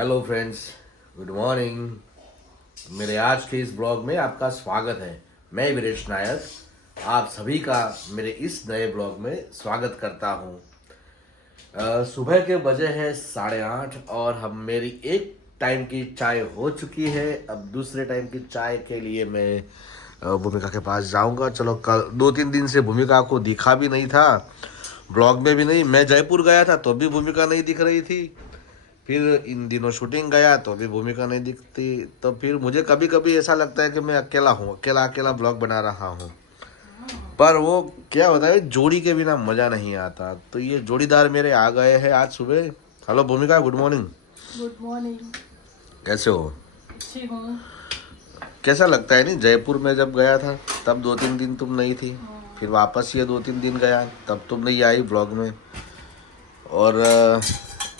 Hello friends, good morning. मेरे आज के इस ब्लॉग में आपका स्वागत है। मैं वीरेश नायक आप सभी का मेरे इस नए ब्लॉग में स्वागत करता हूँ। सुबह के बजे हैं 8:30 और हम मेरी एक टाइम की चाय हो चुकी है। अब दूसरे टाइम की चाय के लिए मैं भूमिका के पास जाऊंगा। चलो, कल 2-3 दिन से भूमिका को दिखा भी नहीं था, ब्लॉग में भी नहीं। मैं जयपुर गया था तो भी भूमिका नहीं दिख रही थी, फिर इन दिनों शूटिंग गया तो भी भूमिका नहीं दिखती। तो फिर मुझे कभी कभी ऐसा लगता है कि मैं अकेला हूँ, अकेला अकेला ब्लॉग बना रहा हूँ। पर वो क्या होता है, जोड़ी के बिना मजा नहीं आता। तो ये जोड़ीदार मेरे आ गए हैं आज सुबह। हेलो भूमिका, गुड मॉर्निंग। Good morning. कैसे हो? अच्छी हूँ। कैसा लगता है? नहीं, जयपुर में जब गया था तब 2-3 दिन तुम नहीं थी, फिर वापस ये 2-3 दिन गया तब तुम नहीं आई ब्लॉग में। और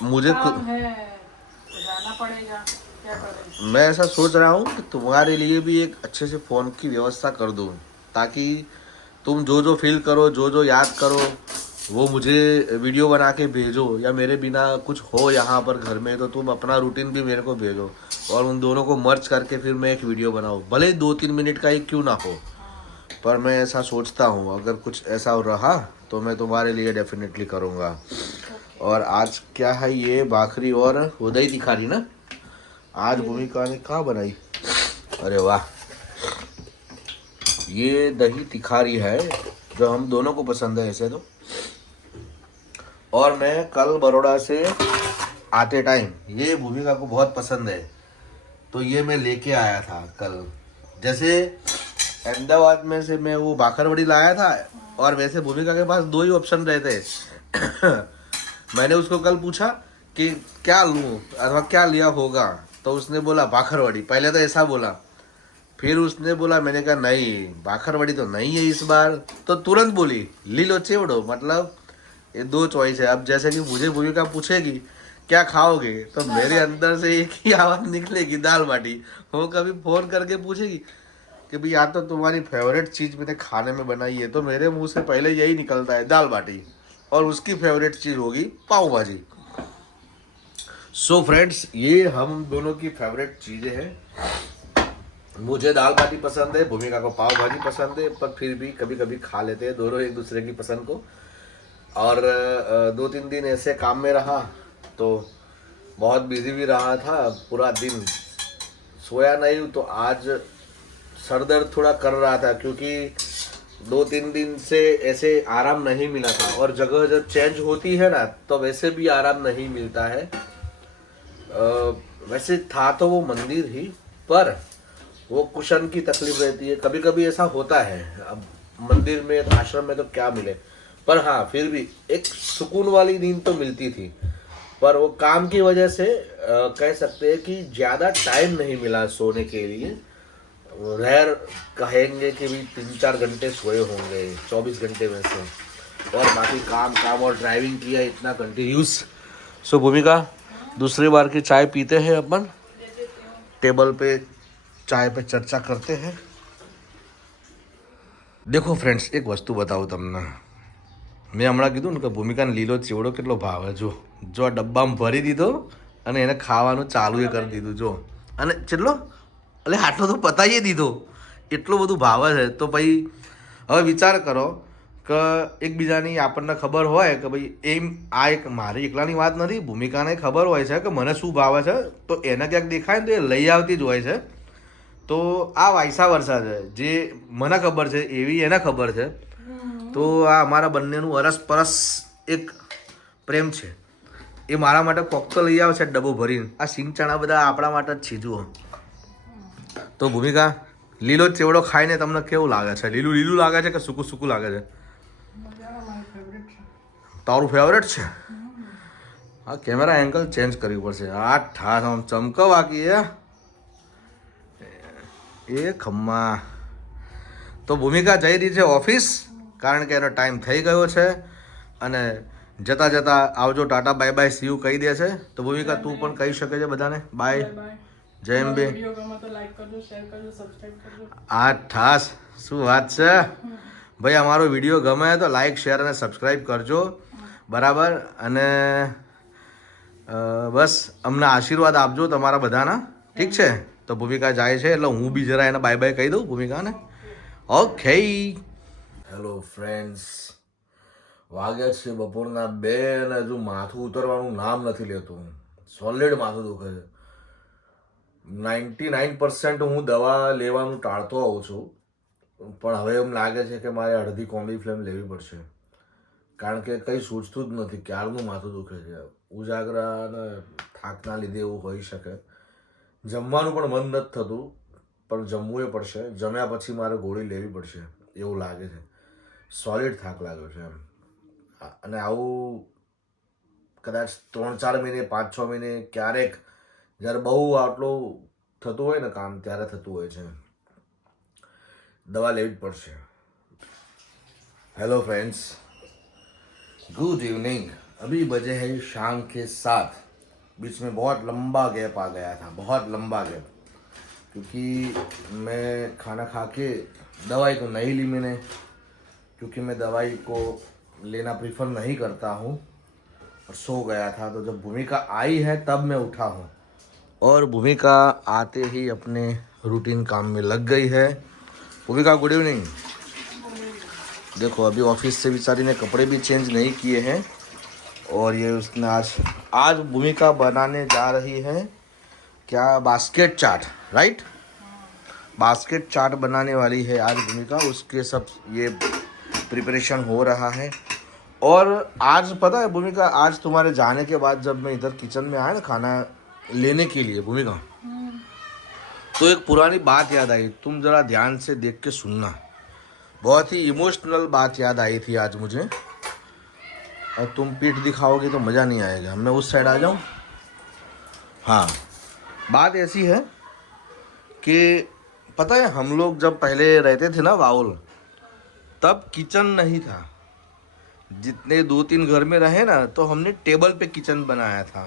मुझे काम है तो जाना पड़ेगा, क्या करें। मैं ऐसा सोच रहा हूँ कि तुम्हारे लिए भी एक अच्छे से फ़ोन की व्यवस्था कर दूँ, ताकि तुम जो जो फील करो, जो जो याद करो, वो मुझे वीडियो बना के भेजो। या मेरे बिना कुछ हो यहाँ पर घर में तो तुम अपना रूटीन भी मेरे को भेजो, और उन दोनों को मर्ज करके फिर मैं एक वीडियो बनाऊँ, भले 2-3 मिनट का ही क्यों ना हो। पर मैं ऐसा सोचता हूँ, अगर कुछ ऐसा रहा तो मैं तुम्हारे लिए डेफिनेटली करूँगा। और आज क्या है, ये भाखरी और उदय दिखा रही ना आज भूमिका ने कहाँ बनाई। अरे वाह, ये दही तिखारी है जो हम दोनों को पसंद है ऐसे तो। और मैं कल बड़ौदा से आते टाइम, ये भूमिका को बहुत पसंद है तो ये मैं लेके आया था कल। जैसे अहमदाबाद में से मैं वो बाखरवड़ी लाया था, और वैसे भूमिका के पास 2 ही ऑप्शन रहते। मैंने उसको कल पूछा कि क्या लूँ अथवा क्या लिया होगा, तो उसने बोला बाखरवड़ी। पहले तो ऐसा बोला, फिर उसने बोला, मैंने कहा नहीं, बाखरवड़ी तो नहीं है इस बार। तो तुरंत बोली लीलो चेवड़ो। मतलब ये 2 चॉइस है। अब जैसे कि मुझे भूमिका पूछेगी क्या खाओगे, तो मेरे अंदर से एक ही आवाज़ निकलेगी, दाल बाटी। वो कभी फोन करके पूछेगी कि भाई या तो तुम्हारी फेवरेट चीज़ मैंने खाने में बनाई है, तो मेरे मुंह से पहले यही निकलता है दाल बाटी, और उसकी फेवरेट चीज़ होगी पाव भाजी। सो फ्रेंड्स, ये हम दोनों की फेवरेट चीज़ें हैं। मुझे दाल बाटी पसंद है, भूमिका को पाव भाजी पसंद है, पर फिर भी कभी कभी खा लेते हैं दोनों एक दूसरे की पसंद को। और 2-3 दिन ऐसे काम में रहा तो बहुत बिजी भी रहा था, पूरा दिन सोया नहीं। तो आज सर दर्द थोड़ा कर रहा था, क्योंकि 2-3 दिन से ऐसे आराम नहीं मिला था। और जगह जब चेंज होती है ना, तो वैसे भी आराम नहीं मिलता है। वैसे था तो वो मंदिर ही, पर वो कुशन की तकलीफ रहती है, कभी कभी ऐसा होता है। अब मंदिर में आश्रम में तो क्या मिले, पर हाँ फिर भी एक सुकून वाली नींद तो मिलती थी। पर वो काम की वजह से कह सकते हैं कि ज़्यादा टाइम नहीं मिला सोने के लिए। रैर कहेंगे कि भी 3-4 घंटे सोए होंगे 24 घंटे में से, और बाकी काम काम और ड्राइविंग किया इतना कंटिन्यूस। सो भूमिका, दूसरी बार की चाय पीते हैं अपन, टेबल पे चाय पे चर्चा करते हैं। देखो फ्रेंड्स, एक वस्तु बताऊँ તમને। મેં હમણાં કીધું ને કે ભૂમિકાને લીલો ચેવડો કેટલો ભાવે, જો જો આ ડબ્બામાં ભરી દીધો અને એને ખાવાનું ચાલુ કરી દીધું જો, અને કેટલો એટલે આટલો તો પતાવીએ દીધો, એટલું બધું ભાવે છે। તો ભાઈ હવે વિચાર કરો કે એકબીજાની આપણને ખબર હોય કે ભાઈ એમ આ એક મારી એકલાની વાત નથી, ભૂમિકાને ખબર હોય છે કે મને શું ભાવે છે, તો એને ક્યાંક દેખાય ને તો એ લઈ આવતી જ હોય છે। તો આ વાયસા વર્ષા છે, જે મને ખબર છે એવી એને ખબર છે। તો આ અમારા બંનેનું અરસપરસ એક પ્રેમ છે। એ મારા માટે કોક તો લઈ આવે છે ડબ્બો ભરીને। આ સિંગ ચણા બધા આપણા માટે જ છે જુઓ। તો ભૂમિકા, લીલો ચેવડો ખાઈને તમને કેવું લાગે છે? લીલું લીલું લાગે છે કે સૂકું સૂકું લાગે છે? તારું ફેવરેટ છે? હા, કેમેરા એંગલ ચેન્જ કરવી પડશે। આ ઠાસ આમ ચમકવા કી એ ખમ્મા। તો ભૂમિકા જઈ રહી છે ઓફિસ, કારણ કે એનો ટાઈમ થઈ ગયો છે, અને જતા જતા આવજો, Tata bye bye see you કહી દે છે। તો ભૂમિકા તું પણ કહી શકે છે બધાને બાય, જય અંબે। આ ઠાસ શું વાત છે ભાઈ, અમારો વિડીયો ગમે તો લાઈક શેર અને સબસ્ક્રાઈબ કરજો, બરાબર। અને બસ અમને આશીર્વાદ આપજો તમારા બધાના, ઠીક છે? તો ભૂમિકા જાય છે એટલે હું બી જરા એને બાય બાય કહી દઉં ભૂમિકાને. ઓકે. હેલો ફ્રેન્ડ્સ, વાગ્યા છે બપોરના 2 અને હજુ માથું ઉતરવાનું નામ નથી લેતું. સોલિડ માથું દુખે છે. 99% હું દવા લેવાનું ટાળતો હોઉં છું, પણ હવે એમ લાગે છે કે મારે અડધી કોમ્બી ફ્લેમ લેવી પડશે, કારણ કે કંઈ સૂઝતું જ નથી. ક્યારનું માથું દુખે છે. ઉજાગરા અને થાકના લીધે એવું હોઈ શકે. જમવાનું પણ મન નથી થતું, પણ જમવું એ પડશે. જમ્યા પછી મારે ગોળી લેવી પડશે એવું લાગે છે. સોલિડ થાક લાગ્યો છે એમ. અને આવું કદાચ 3-4 મહિને 5-6 મહિને ક્યારેક જ્યારે બહુ આટલું થતું હોય ને કામ, ત્યારે થતું હોય છે. દવા લેવી જ પડશે. Hello friends, good evening. अभी बजे हैं शाम के 7. बीच में बहुत लंबा गैप आ गया था, बहुत लंबा गैप, क्योंकि मैं खाना खा के दवाई तो नहीं ली मैंने, क्योंकि मैं दवाई को लेना प्रीफर नहीं करता हूँ, और सो गया था. तो जब भूमिका आई है तब मैं उठा हूँ, और भूमिका आते ही अपने रूटीन काम में लग गई है. भूमिका गुड इवनिंग. देखो अभी ऑफिस से बेचारी ने कपड़े भी चेंज नहीं किए हैं, और ये उसने आज भूमिका बनाने जा रही है क्या, बास्केट चाट, राइट? बास्केट चाट बनाने वाली है आज भूमिका. उसके सब ये प्रिपरेशन हो रहा है. और आज पता है भूमिका, आज तुम्हारे जाने के बाद जब मैं इधर किचन में आया ना खाना लेने के लिए भूमिका, तो एक पुरानी बात याद आई. तुम जरा ध्यान से देख के सुनना. बहुत ही इमोशनल बात याद आई थी आज मुझे, और तुम पीठ दिखाओगे तो मज़ा नहीं आएगा. मैं उस साइड आ जाऊँ. हाँ, बात ऐसी है कि पता है हम लोग जब पहले रहते थे ना वाउल, तब किचन नहीं था. जितने 2-3 घर में रहे ना, तो हमने टेबल पे किचन बनाया था.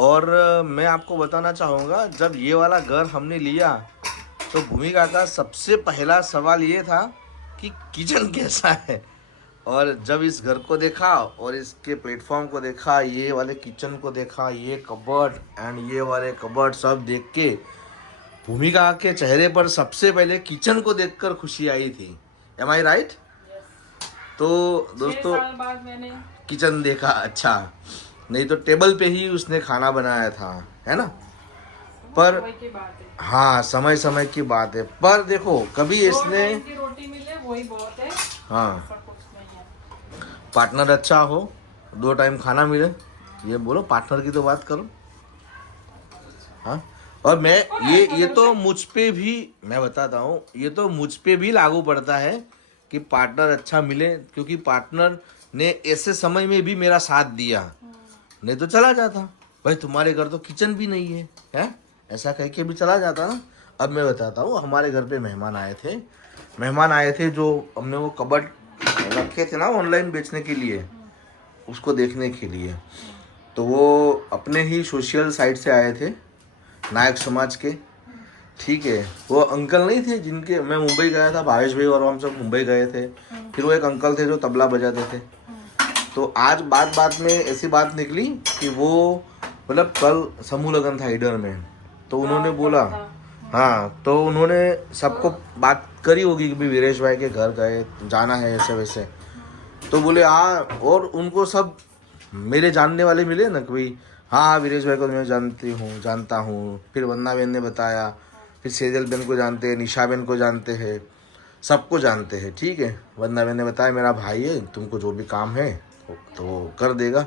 और मैं आपको बताना चाहूँगा, जब ये वाला घर हमने लिया तो भूमिका का सबसे पहला सवाल ये था कि किचन कैसा है. और जब इस घर को देखा और इसके प्लेटफॉर्म को देखा, ये वाले किचन को देखा, ये कबर्ड एंड ये वाले कबर्ड सब देख के भूमिका के चेहरे पर सबसे पहले किचन को देखकर खुशी आई थी. एम आई राइट? तो दोस्तों 6 साल बाद मैंने किचन देखा. अच्छा, नहीं तो टेबल पे ही उसने खाना बनाया था, है ना? पर वही की बात है. हाँ, समय समय की बात है. पर देखो कभी 2 इसने, टाइम की रोटी मिले वही बहुत है, हाँ, ऐसा कुछ नहीं है. पार्टनर अच्छा हो, 2 टाइम खाना मिले, ये बोलो, पार्टनर की तो बात करो. हाँ, और मैं ये तो मुझ पे भी, मैं बताता हूँ, ये तो मुझ पे भी लागू पड़ता है कि पार्टनर अच्छा मिले, क्योंकि पार्टनर ने ऐसे समय में भी मेरा साथ दिया. नहीं तो चला जाता, भाई तुम्हारे घर तो किचन भी नहीं है, हैं? ऐसा कह के भी चला जाता ना. अब मैं बताता हूँ, हमारे घर पे मेहमान आए थे जो हमने वो कबर्ड रखे थे ना ऑनलाइन बेचने के लिए, उसको देखने के लिए. तो वो अपने ही सोशल साइट से आए थे, नायक समाज के, ठीक है. वो अंकल नहीं थे जिनके, मैं मुंबई गया था, भावेश भाई और हम सब मुंबई गए थे. फिर वो एक अंकल थे जो तबला बजाते थे. तो आज बात में ऐसी बात निकली कि वो मतलब कल समूह लगन था इडर में, तो उन्होंने बोला, हाँ, तो उन्होंने सबको बात करी होगी कि भाई वीरेश भाई के घर गए, जाना है ऐसे वैसे. तो बोले हाँ, और उनको सब मेरे जानने वाले मिले ना कि भाई हाँ वीरेश भाई को मैं जानता हूँ. फिर वंदना बहन ने बताया, फिर सेजल बहन को जानते हैं, निशा बहन को जानते हैं, सबको जानते हैं, ठीक है. वंदना बहन ने बताया मेरा भाई है, तुमको जो भी काम है तो वो कर देगा.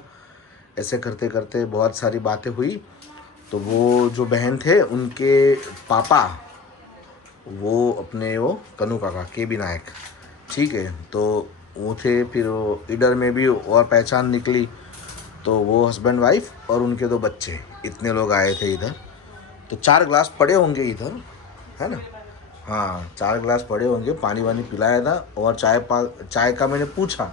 ऐसे करते करते बहुत सारी बातें हुई. तो वो जो बहन थे उनके पापा, वो अपने वो कनू काका के बी नायक, ठीक है, तो वो थे. फिर वो इडर में भी और पहचान निकली, तो वो हस्बैंड वाइफ और उनके 2 बच्चे, इतने लोग आए थे इधर. तो 4 ग्लास पड़े होंगे इधर, है ना? हाँ, 4 ग्लास पड़े होंगे. पानी वानी पिलाया था, और चाय का मैंने पूछा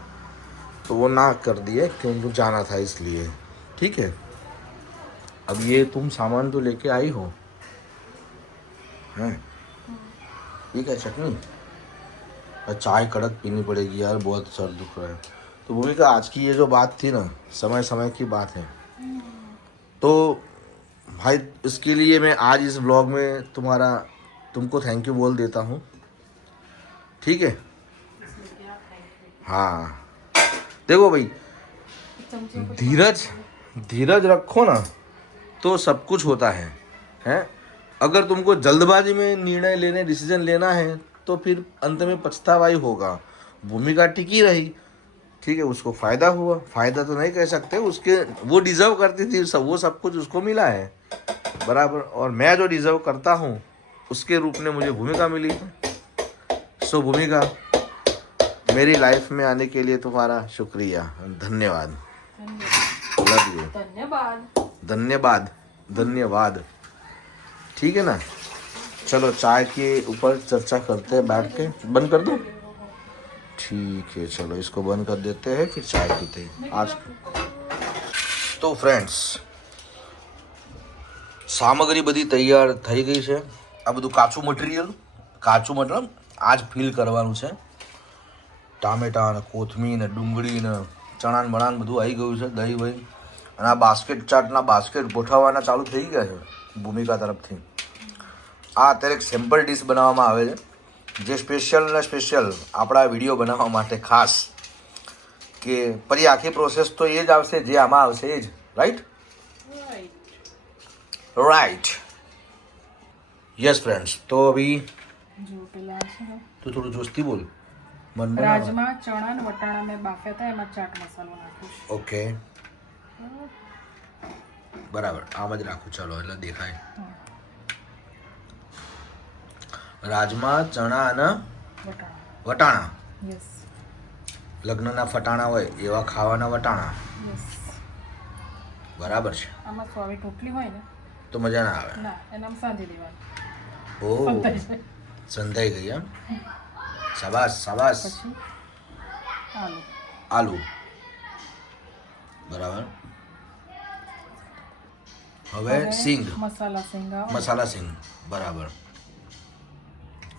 तो वो ना कर दिए कि उनको जाना था इसलिए, ठीक है. अब ये तुम सामान तो लेके आई हो, हैं? ये क्या चटनी? और चाय कड़क पीनी पड़ेगी यार, बहुत सर दुख रहा है. तो भूमिका आज की ये जो बात थी ना, समय समय की बात है. तो भाई इसके लिए मैं आज इस व्लॉग में तुमको थैंक यू बोल देता हूँ, ठीक है। हाँ देखो भाई, धीरज रखो ना तो सब कुछ होता है, हैं। अगर तुमको जल्दबाजी में निर्णय डिसीजन लेना है तो फिर अंत में पछतावा ही होगा। भूमिका टिकी रही, ठीक है, उसको फायदा हुआ, फायदा तो नहीं कह सकते, उसके वो डिजर्व करती थी वो सब कुछ उसको मिला है बराबर, और मैं जो डिजर्व करता हूँ उसके रूप में मुझे भूमिका मिली है। सो भूमिका, मेरी लाइफ में आने के लिए तुम्हारा शुक्रिया, धन्यवाद, लव यू, धन्यवाद, ठीक है ना। चलो चाय के ऊपर चर्चा करते हैं बैठ के। बंद कर दो, ठीक है, चलो इसको बंद कर देते हैं, फिर चाय पीते हैं आज। तो फ्रेंड्स, સામગ્રી બધી તૈયાર થઈ ગઈ છે। આ બધું કાચું મટીરિયલ આજ ફિલ કરવાનું છે। ટામેટા ને કોથમીર ને ડુંગળી ને ચણા ને બણાન બધું આવી ગયું છે, દહીં વહી, અને આ બાસ્કેટ ચાટના બાસ્કેટ ગોઠવવાના ચાલુ થઈ ગયા છે ભૂમિકા તરફથી। આ અત્યારે એક સેમ્પલ ડીશ બનાવવામાં આવે છે, જે સ્પેશિયલ આપણા વિડીયો બનાવવા માટે ખાસ, કે પછી આખી પ્રોસેસ તો એ જ આવશે જે આમાં આવશે એ જ, राइट यस फ्रेंड्स। तो अभी जो पेला છે तो थोड़ा जोस्ती बोल। રાજમા ચણા ને વટાણા મેં બાફ્યા હતા, એમાં ચાટ મસાલો નાખીશ। ओके बराबर, आम ज राखू, चलो એટલે દેખાય। રાજમા ચણા અને વટાણા, યસ, લગ્નના ફટાણા હોય એવા ખાવાના વટાણા, યસ, બરાબર છે। આમાં સોવી ટોટલી હોય ને તો મજા ના આવે, ના એનામાં સાંધી દેવાનું। ઓ સંધાઈ ગઈ એમ, શાબાશ શાબાશ। પછી આલુ, બરાબર। હવે સિંગ, મસાલા સિંગ, બરાબર,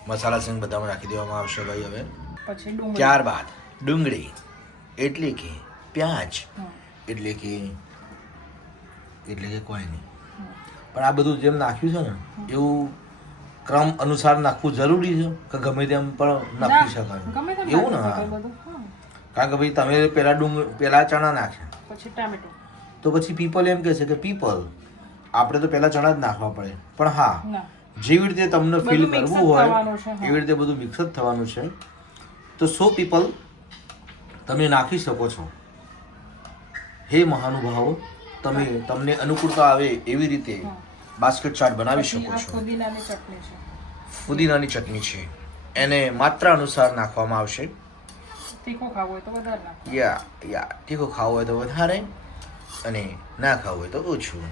મસાલા સિંગ બધામાં નાખી દેવામાં આવશે ભાઈ। હવે પછી ડુંગળી, ત્યારબાદ ડુંગળી એટલે કે પ્યાજ, એટલે કે કોઈ નહીં, પણ આ બધું જેમ નાખ્યું છે ને એવું ક્રમ અનુસાર નાખવું જરૂરી છે કે ગમે તેમ પણ નાખી શકાય એવું ને? કારણ કે ભાઈ તમે પેલા ચણા નાખ્યા પછી ટામેટો, તો પછી પીપલ એમ કહે છે કે પીપલ આપણે તો પેલા ચણા જ નાખવા પડે, પણ હા જેવી રીતે તમને ફીલ કરવું હોય એવી રીતે બધું મિક્સ જ થવાનું છે। તો 100 પીપલ તમે નાખી શકો છો। હે મહાનુભાવો, તમને અનુકૂળતા આવે એવી રીતે બાસ્કેટ ચાટ બનાવી શકો છો। ફુદીનાની ચટણી છે, એને માત્રા અનુસાર નાખવામાં આવશે। તીખો ખાવો હોય તો વધારે નાખો, તીખો ખાવો હોય તો વધારે, અને ના ખાવું હોય તો ઓછું।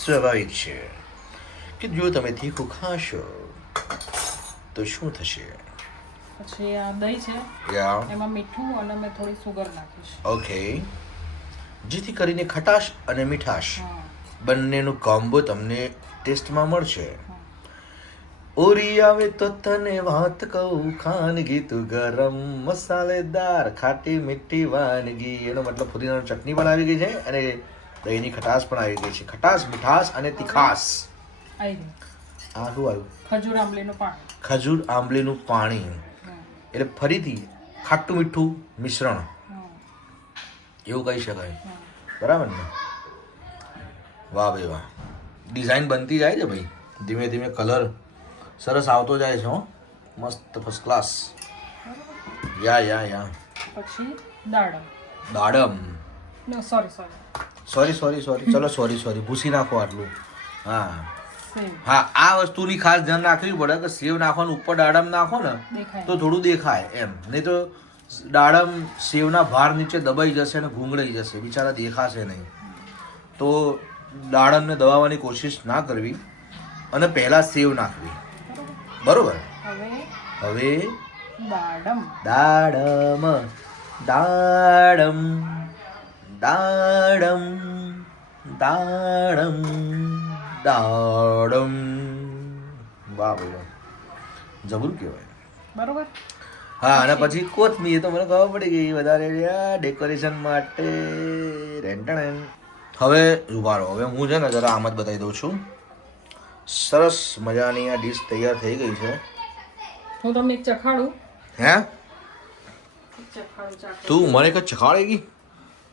સ્વાભાવિક છે કે જો તમે તીખું ખાશો તો શું થશે। પછી આ દહીં છે, એમાં મીઠું અને મેં થોડી સુગર નાખીશ, ઓકે, જેથી કરીને ખટાશ અને મીઠાશ બંનેનું કોમ્બો તમને ટેસ્ટમાં મળશે। ઓરી આવે તો તને વાત કહું, ખાનગી તું ગરમ મસાલેદાર ખાટી મીઠી વાનગી, એનો મતલબ ફુદીનાની ચટણી પણ આવી ગઈ છે અને દહીંની ખટાશ પણ આવી ગઈ છે। ખટાશ, મીઠાશ અને તીખાશ આવી ગઈ। આ શું આવ્યું? ખજૂર આંબલીનું પાણી, એટલે ફરીથી ખાટું મીઠું મિશ્રણ એવું કહી શકાય, બરાબર ને? વાહ ભાઈ વાહ, ડિઝાઇન બનતી જાય છે ભાઈ, ધીમે ધીમે કલર સરસ આવતો જાય છે, હો મસ્ત, ફર્સ્ટ ક્લાસ। યા પછી દાડમ, નો સોરી ચલો સોરી ભૂસી નાખો આટલું। હા આ વસ્તુની ખાસ ધ્યાન રાખવી પડે કે સેવ નાખવાનું ઉપર દાડમ નાખો ને તો થોડું દેખાય એમ, નહીં તો દાડમ સેવના ભાર નીચે દબાઈ જશે અને ઘૂંઘળાઈ જશે, બિચારા દેખાશે નહીં। તો દાડમને દબાવવાની કોશિશ ના કરવી અને પહેલા સેવ નાખવી, બરોબર? હવે દાડમ વાહ ભાઈ વાહ, જબરું કહેવાય, બરોબર। હા, અને પછી કોથમીર, તો મને ખબર પડી ગઈ વધારે ડેકોરેશન માટે। હવે ઉભા રહો, હવે હું છે ને જરા આમ જ બતાવી દઉં છું. સરસ મજાની આ ડીશ તૈયાર થઈ ગઈ છે. હું તમને એક ચખાડું. હે ચખાડું ચાખો. તું મને કઈ ચખાડેગી?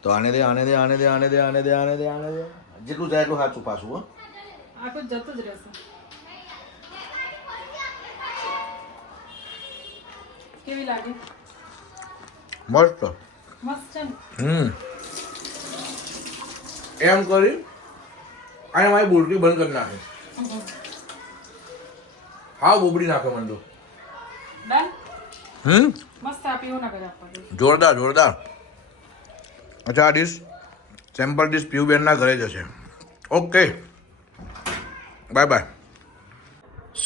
તો આને દે આને દે આને દે આને દે આને દે આને દે આને દે, જેટલું જાય એટલું સાચું પાછું. હો આખું જતું જ રહેશે. કેવી લાગે? મસ્ત. મસ્ત છે ને? એમ કરી અને મારી બોલકી બંધ કરી નાખે. હા બોબડી નાખે મને તો. ડન. મસ્ત આપી એવું ના કરે આપવા. જોરદાર જોરદાર. અચ્છા આ ડીશ સેમ્પલ ડીશ પીયુબેનના ઘરે જશે. Okay bye bye.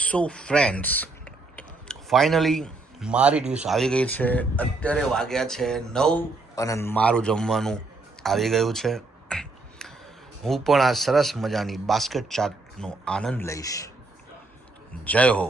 So friends, finally મારી ડીશ આવી ગઈ છે. અત્યારે વાગ્યા છે 9 અને મારું જમવાનું આવી ગયું છે. હું પણ આ સરસ મજાની બાસ્કેટ ચાટનો આનંદ લઈશ. જય હો.